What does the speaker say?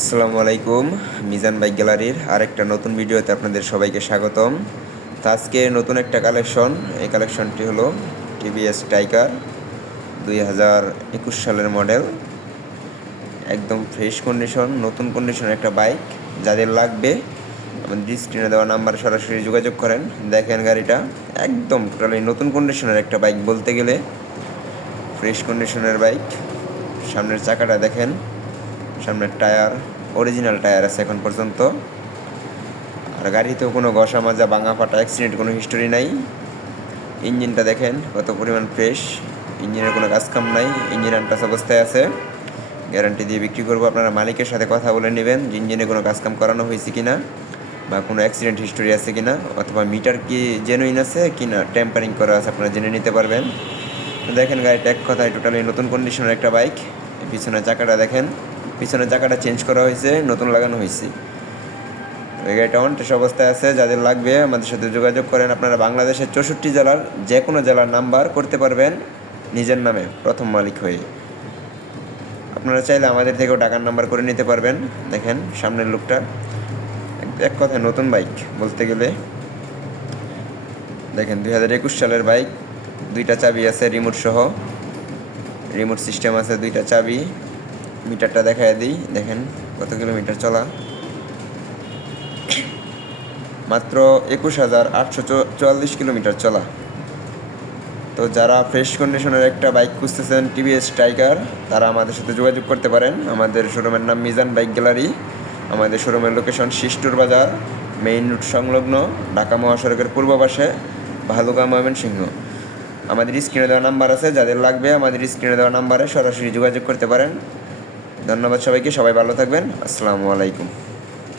আসসালামু আলাইকুম। মিজান বাইক গ্যালারির আরেকটা নতুন ভিডিওতে আপনাদের সবাইকে স্বাগতম। তো আজকে নতুন একটা কালেকশন। এই কালেকশনটি হলো টিভিএস টাইগার 2021 সালের মডেল। একদম ফ্রেশ কন্ডিশন, নতুন কন্ডিশনের একটা বাইক। যাদের লাগবে আমাদের স্ক্রিনে দেওয়া নাম্বারে সরাসরি যোগাযোগ করেন। দেখেন গাড়িটা একদম টোটালি নতুন কন্ডিশনের একটা বাইক বলতে গেলে, ফ্রেশ কন্ডিশনের বাইক। সামনের চাকাটা দেখেন, সামনের টায়ার অরিজিনাল টায়ার আছে এখন পর্যন্ত। আর গাড়িতেও কোনো ঘষা মাজা ভাঙা ফাটা অ্যাক্সিডেন্ট কোনো হিস্টোরি নাই। ইঞ্জিনটা দেখেন কত পরিমাণ ফ্রেশ, ইঞ্জিনের কোনো কাজকাম নাই, ইঞ্জিন আনটাচ অবস্থায় আছে। গ্যারান্টি দিয়ে বিক্রি করবো। আপনারা মালিকের সাথে কথা বলে নেবেন যে ইঞ্জিনে কোনো কাজকাম করানো হয়েছে কিনা, বা কোনো অ্যাক্সিডেন্ট হিস্টোরি আছে কিনা, অথবা মিটার কি জেনুইন আছে কিনা, টেম্পারিং করা আছে, আপনারা জেনে নিতে পারবেন। তো দেখেন গাড়িটা এক কথায় টোটালি নতুন কন্ডিশনের একটা বাইক। পিছনের চাকাটা দেখেন, পিছনের চাকাটা চেঞ্জ করা হয়েছে, নতুন লাগানো হয়েছে। এই গাড়িটা অনটেস্ট অবস্থায় আছে। যাদের লাগবে আমাদের সাথে যোগাযোগ করেন। আপনারা বাংলাদেশের 64 জেলার যে কোনো জেলার নাম্বার করতে পারবেন নিজের নামে প্রথম মালিক হয়ে। আপনারা চাইলে আমাদের থেকেও টাকার নাম্বার করে নিতে পারবেন। দেখেন সামনের লুকটা এক কথায় নতুন বাইক বলতে গেলে। দেখেন 2021 সালের বাইক, দুইটা চাবি আছে রিমোট সহ, রিমোট সিস্টেম আছে, দুইটা চাবি। মিটারটা দেখায় দিই, দেখেন কত কিলোমিটার চলা, মাত্র 21,844 কিলোমিটার চলা। তো যারা ফ্রেশ কন্ডিশনের একটা বাইক খুঁজতেছেন টিভিএস টাইগার, তারা আমাদের সাথে যোগাযোগ করতে পারেন। আমাদের শোরুমের নাম মিজান বাইক গ্যালারি। আমাদের শোরুমের লোকেশন শিষ্টুর বাজার মেইন রোড সংলগ্ন, ঢাকা মহাসড়কের পূর্ব পাশে, ভালুকা, ময়মনসিংহ। আমাদের স্ক্রিনে দেওয়া নাম্বার আছে, যাদের লাগবে আমাদের স্ক্রিনে দেওয়া নাম্বারে সরাসরি যোগাযোগ করতে পারেন। ধন্যবাদ সবাইকে, সবাই ভালো থাকবেন। আসসালামু আলাইকুম।